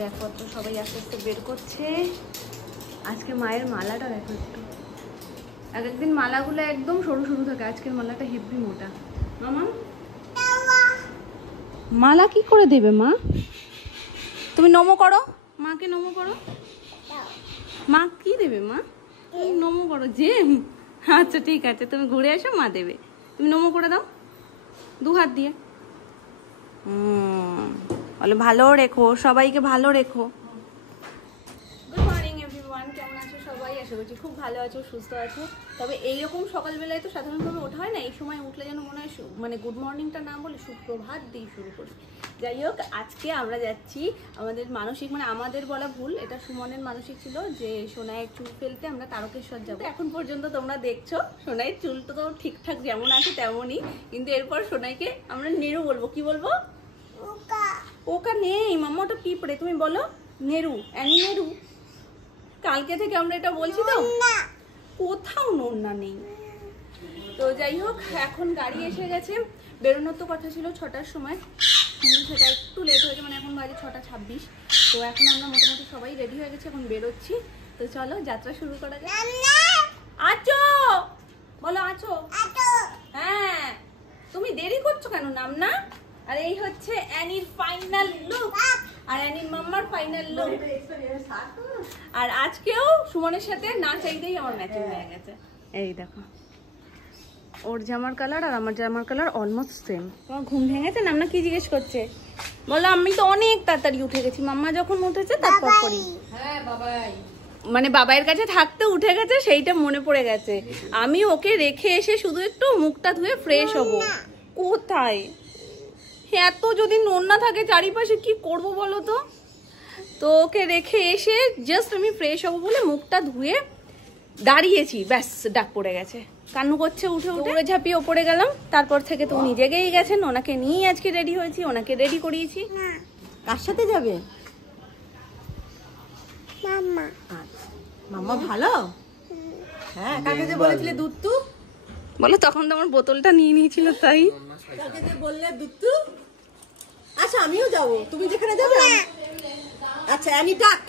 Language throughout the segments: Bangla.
ব্যাগপত্র সবাই আস্তে আস্তে বের করছে। আজকে মায়ের মালাটা দেখো একটু, এক একদিন মালাগুলো একদম সরু সরু থাকে, আজকের মালাটা হেভি মোটা। মামা মালা কি করে দেবে মা? তুমি নমো করো, মাকে নমো করো। মা কি দেবে মা? নমো করো যে। আচ্ছা ঠিক আছে, তুমি ঘুরে এসো, মা দেবে। তুমি নমো করে দাও 2 হাত দিয়ে। বলে ভালো রেখো, সবাইকে ভালো রেখো। গুড মর্নিং এভরিওয়ান, কেমন আছো সবাই? আশা করছি খুব ভালো আছো, সুস্থ আছো। তবে এইরকম সকালবেলায় তো সাধারণভাবে ওঠা হয় না, এই সময় উঠলে যেন মনে হয় মানে গুড মর্নিংটা না বলে সুপ্রভাত দিয়ে শুরু করি। যাই হোক, আজকে আমরা যাচ্ছি আমাদের মানসিক, মানে আমাদের বলা ভুল, এটা সুমনের মানসিক ছিল যে সোনাইয়ের চুল ফেলতে আমরা তারকেশ্বর যাবো। এখন পর্যন্ত তোমরা দেখছো সোনাইয়ের চুল তো ঠিকঠাক যেমন আছে তেমনই, কিন্তু এরপর সোনাইকে আমরা নেরু বলবো। কি বলবো? ওকা নেই মাম্মা, ওটা পিঁপড়ে। তুমি বলো নেরু, অ্যানি নেরু। কালকে থেকে আমরা এটা বলছি তো, কোথাও নন্না নেই। তো যাই হোক, এখন গাড়ি এসে গেছে। বেরোনোর তো কথা ছিল 6টার সময়, কিন্তু সেটা একটু লেট হয়েছে, মানে এখন বাজে 6টা 26। তো এখন আমরা মোটামুটি সবাই রেডি হয়ে গেছি, এখন বেরোচ্ছি। তো চলো যাত্রা শুরু করা যাক। আছো বলো, আছো। হ্যাঁ, তুমি দেরি করছো কেন নাম না? আর এই হচ্ছে অ্যানির ফাইনাল লুক, আর অ্যানির মাম্মার ফাইনাল লুক। আর আজকেও সুমনের সাথে না চাইতেই আমার ম্যাচিং হয়ে গেছে। এই দেখো, ওর জামার কালার আর আমার জামার কালার অলমোস্ট সেম। তোমার ঘুম ভেঙেছে? নামনা কি জিজ্ঞেস করছে? বলো আমি তো অনেক তাড়াতাড়ি উঠে গেছি, মাম্মা যখন উঠেছে তারপর করি। হ্যাঁ বাবাই, মানে বাবাইয়ের কাছে থাকতে উঠে গেছে, সেইটা মনে পড়ে গেছে। আমি ওকে রেখে এসে শুধু একটু মুখটা ধুয়ে ফ্রেশ হবো। কোথায় এত যদি নোনা থাকে চারিপাশে, কি করব বলো তো? তো ওকে রেখে এসে জাস্ট আমি ফ্রেশ হবো বলে মুখটা ধুয়ে দাঁড়িয়েছি, ব্যাস ডাক পড়ে গেছে। কান্নু করছে, উঠে উঠে ঝাঁপিয়ে ওপরে গেলাম। তারপর থেকে তো উনি জেগেই গেছেন, ওনাকে নিয়েই আজকে রেডি হয়েছি, ওনাকে রেডি করিয়েছি। কার সাথে যাবে? মাম্মা। আচ্ছা, মাম্মা ভালো? হ্যাঁ, কাকে যে বলেছিলে দুত্তু? বলো, তখন তো আমার বোতলটা নিয়ে নিয়েছিল তাই। কাকে যে বললে দুত্তু? আচ্ছা আমিও যাব, তুমি যেখানে যাবে। আচ্ছা অ্যানি টাক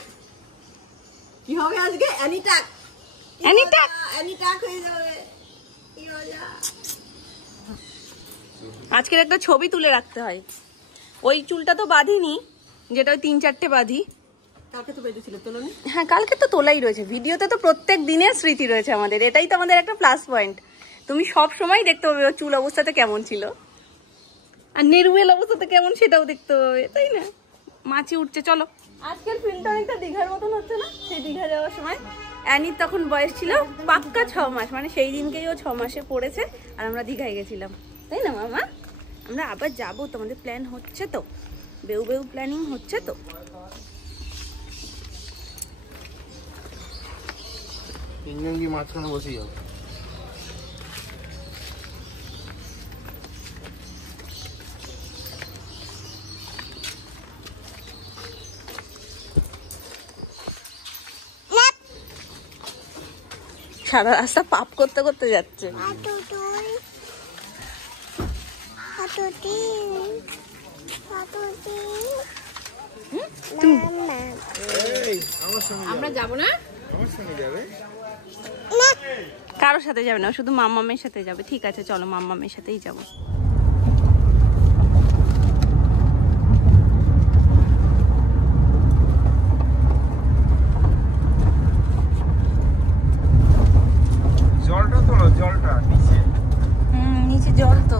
কি হবে আজকে? অ্যানি টাক, অ্যানি টাক, অ্যানি টাক হয়ে যাবে। কি মজা! আজকের একটা ছবি তুলে রাখতে হয়। ওই চুলটা তো বাঁধিনি, যেটা ওই 3-4টে বাঁধি। কালকে তো বেঁধেছিলে, তোলনি? হ্যাঁ, কালকে তো তোলাই রয়েছে। ভিডিওতে তো প্রত্যেক দিনের স্মৃতি রয়েছে আমাদের, এটাই তো আমাদের একটা প্লাস পয়েন্ট। তুমি সব সময় দেখতে পাবে ওর চুল অবস্থাতে কেমন ছিল, আর নেরুয়েল অবস্থাতে কেমন সেটাও দেখতে পাবে, তাই না? মাছি উঠছে, চলো। আজকের ফিল্মটা অনেকটা দীঘার মতন হচ্ছে না? সেই দীঘা যাওয়ার সময় অ্যানির তখন বয়স ছিল পাক্কা 6 মাস, মানে সেই দিনকেই ও 6 মাসে পড়েছে, আর আমরা দীঘায় গেছিলাম, তাই না মামা? আমরা আবার যাবো, তোমাদের প্ল্যান হচ্ছে তো, বেউ বেউ প্ল্যানিং হচ্ছে তো। তিনজন কি মাঝখানে বসেই হবে? সারা রাস্তা পাপ করতে করতে যাচ্ছে। আমরা যাবো না, আমার সঙ্গে যাবে? কারোর সাথে যাবে না, শুধু মাম্মামের সাথে যাবে। ঠিক আছে চলো, মাম্মামের সাথেই যাবো। জলটা তোলো, জলটা নিচে। নিচে জল তো।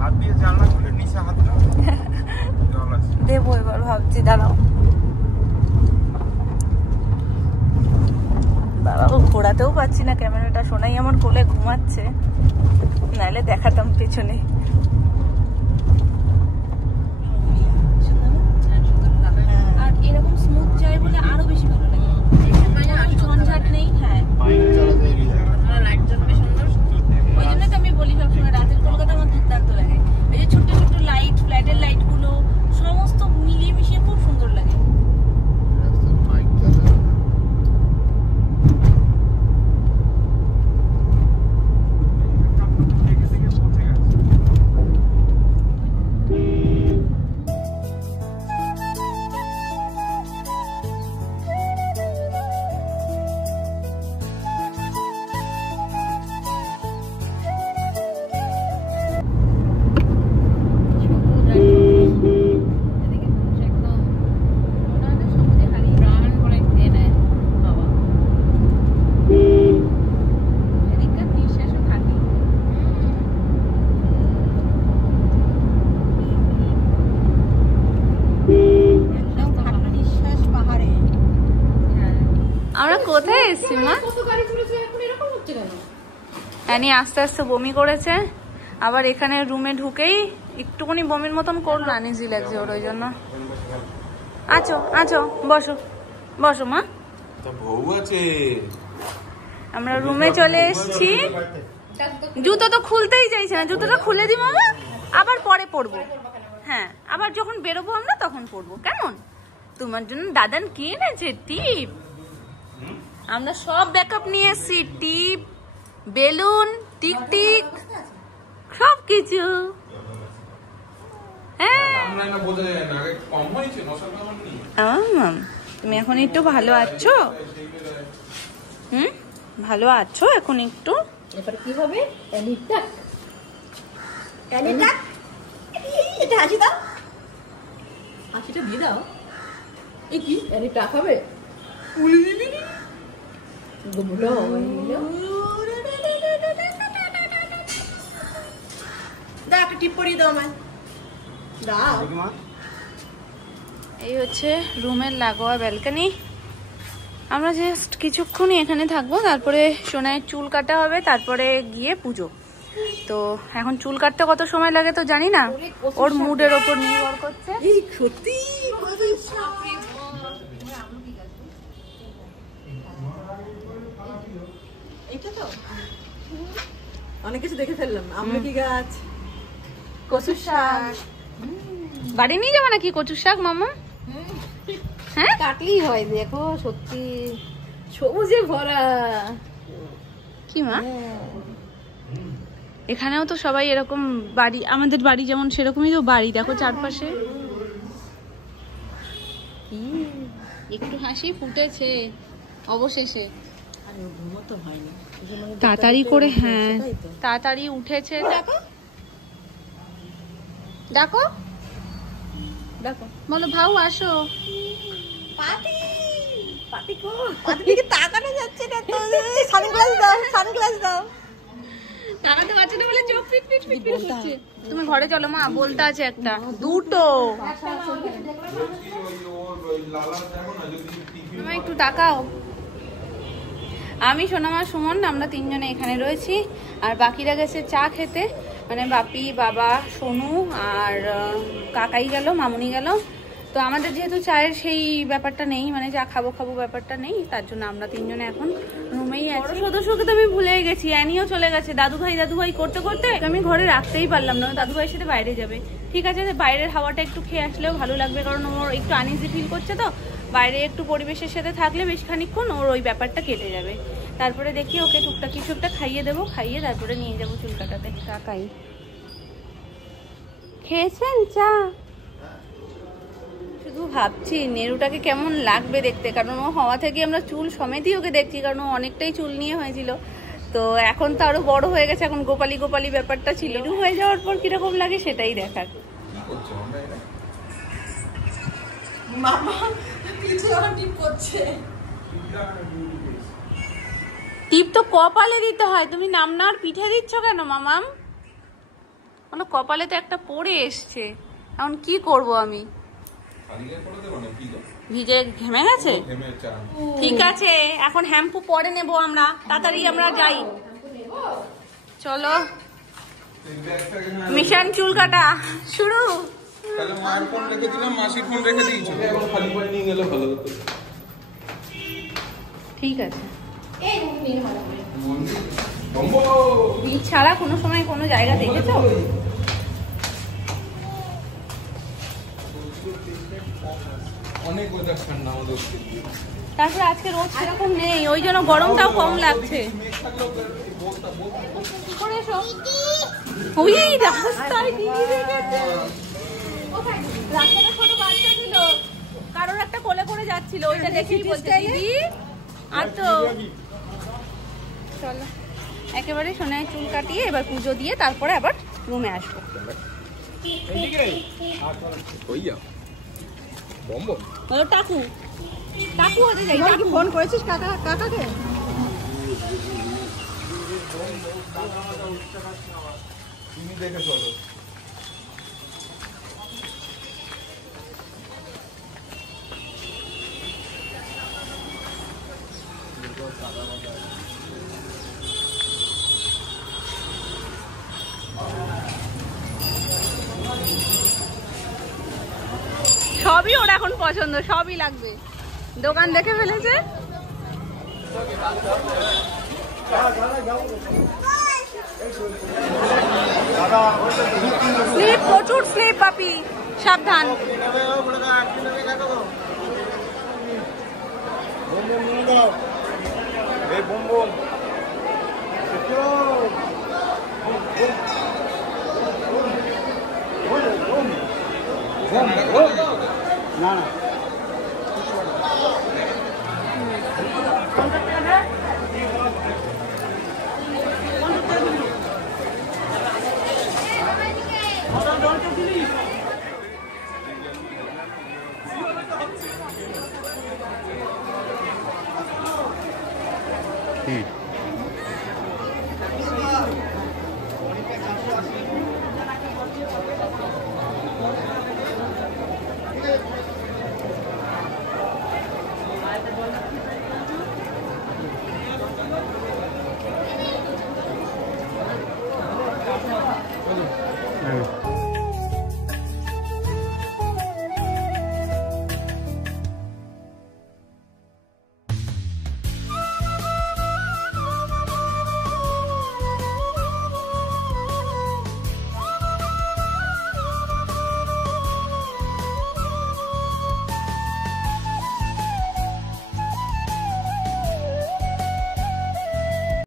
হাত দিয়ে জানলা খুলে নিচে হাত দাও, জল আছে। দেবো এবার, ভাবছি, দাঁড়াও দাঁড়াও, ঘোরাতেও পাচ্ছি না ক্যামেরাটা। সোনাই আমার কোলে ঘুমাচ্ছে, নাহলে দেখাতাম পেছনে। আর এরকম স্মুথ যায় বলে আরো বেশি ভালো লাগে, ঝঞ্ঝাট নেই। হ্যাঁ, ওই জন্য তো আমি বলি সবসময় রাতের কলকাতা আমার দুর্দান্ত লাগে। ওই যে ছোট্ট ছোট্ট লাইট, ফ্ল্যাটের লাইট গুলো সমস্ত মিলিয়ে মিশিয়ে খুব সুন্দর লাগে। আমরা কোথায় এসেছি মা? কত গাড়ি ঘুরেছে, এখন এরকম হচ্ছে কেন? অ্যানি আস্তে আস্তে বমি করেছে, আবার এখানে রুমে ঢুকেই একটুখানি বমির মতন করলো, আনইজি লাগছে ওর, ওই জন্য। আছো আছো, বসো বসো মা। বউ আছে। আমরা রুমে চলে এসেছি। জুতো তো খুলতেই চাইছে না, জুতোটা খুলে দি মামা, আবার পরে পরবো। হ্যাঁ, আবার যখন বেরোবো আমরা তখন পরবো, কেমন? তোমার জন্য দাদান কি এনেছে? টিপ। আমরা সব ব্যাকআপ নিয়ে এসেছি, টিপ, বেলুন, টিকটিক, সব কিছু। হ্যাঁ, তুমি এখন একটু ভালো আছো? ভালো আছো এখন একটু? এবারে কি হবে? অ্যানিটাক, অ্যানিটাক, এটা হাসি দাও, হাসিটা দিয়ে দাও। এই কি অ্যানিটাক হবে? দাও একটা টিপ পরিয়ে দাও আমায়, দাও। এই হচ্ছে রুমের লাগোয়া ব্যালকনি। আমরা জাস্ট কিছুক্ষণই এখানে থাকবো, তারপরে সোনাইয়ের চুল কাটা হবে, তারপরে গিয়ে পুজো। তো এখন চুল কাটতে কত সময় লাগে তো জানি না, ওর মুডের ওপর নির্ভর করছে। এই সত্যি এটা তো অনেক কিছু দেখে ফেললাম। আমলকি গাছ, কচু শাক, বাড়ি নিয়ে যাবো নাকি কচু শাক মামা? হ্যাঁ, কাটলেই হয়। দেখো সত্যি সবুজে ভরা। কি মা, এখানেও তো সবাই এরকম বাড়ি, আমাদের বাড়ি যেমন সেরকমই তো বাড়ি, দেখো চারপাশে। একটু হাসি ফুটেছে অবশেষে, তাড়াতাড়ি করে। হ্যাঁ, তাড়াতাড়ি উঠেছে। দেখো দেখো দেখো, বলো ভাউ আসো। পাটি পাটি কো, পাটি দিকে তাকানো যাচ্ছে না তো। সানগ্লাস দাও, সানগ্লাস দাও। তাকাতে পারছে না বলে চোখ পিট পিট পিট পিট করছে। তুমি ঘরে চলো মা, বলতে আছে একটা, দুটো। তুমি একটু তাকাও। আমি, সোনামা, সুমন, আমরা তিনজনে এখানে রয়েছি, আর বাকিরা গেছে চা খেতে। মানে বাপি, বাবা, সোনু আর কাকাই গেল, মামুনি গেল। তো আমাদের যেহেতু চায়ের সেই ব্যাপারটা নেই, মানে চা খাবো খাবো ব্যাপারটা নেই, তার জন্য আমরা তিনজনে এখন রুমেই আছি। সদস্যকে তো আমি ভুলেই গেছি, অ্যানিও চলে গেছে দাদু ভাই করতে করতে। আমি ঘরে রাখতেই পারলাম না, দাদু ভাইয়ের সাথে বাইরে যাবে। ঠিক আছে, বাইরের হাওয়াটা একটু খেয়ে আসলেও ভালো লাগবে, কারণ ওর একটু আনইজি ফিল করছে, তো বাইরে একটু পরিবেশের সাথে থাকলে বেশ খানিকক্ষণ ওর ওই ব্যাপারটা কেটে যাবে। তারপরে দেখি ওকে টুকটাক কিছু একটা খাইয়ে দেবো, খাইয়ে তারপরে নিয়ে যাবো চুল কাটাতে। কাকাই খেয়েছেন চা? শুধু ভাবছি নেরুটাকে কেমন লাগবে দেখতে, কারণ ও হওয়া থেকে আমরা চুল সমেতই ওকে দেখছি, কারণ ও অনেকটাই চুল নিয়ে হয়েছিল। তো এখন তো আরো বড় হয়ে গেছে, এখন গোপালি গোপালি ব্যাপারটা ছিল। নেরু হয়ে যাওয়ার পর কিরকম লাগে সেটাই দেখার। মামা পিছে আমার টিপ করছে। টিপ তো কপালে দিতে হয়, তুমি নামনার পিঠে দিচ্ছ কেন মামাম? কোনো কপালে তো একটা পড়ে এসছে, এখন কি করব আমি? ভিজে ঘেমে গেছে? ঠিক আছে, এখন শ্যাম্পু পরে নেবো আমরা, তাড়াতাড়ি আমরা যাই। চলো, মিশন চুল কাটা শুরু। ঠিক আছে, বীজ ছাড়া কোনো সময় কোনো জায়গা দেখেছো? তারপরে আজকে রোদ সেরকম নেই, ওই জন্য গরমটাও কম লাগছে। ওই রাস্তায় দিদি দেখেছে, রাস্তাটা ছোট বাচ্চা ছিল, কারোর একটা কোলে করে যাচ্ছিল, ওইটা দেখেই বলছে দিদি। আর তো চলো, একেবারে সোনায় চুল কাটিয়ে এবার পুজো দিয়ে তারপরে আবার রুমে আসবো। টাকু টাকু হতে যাই। ফোন করেছিস কাকাকে? তুমি দেখে চলো। সবই ওর এখন পছন্দ, সবই লাগবে। দোকান দেখে ফেলেছে। স্লিপ, প্রচুর স্লিপ বাপি, সাবধান। না না হুম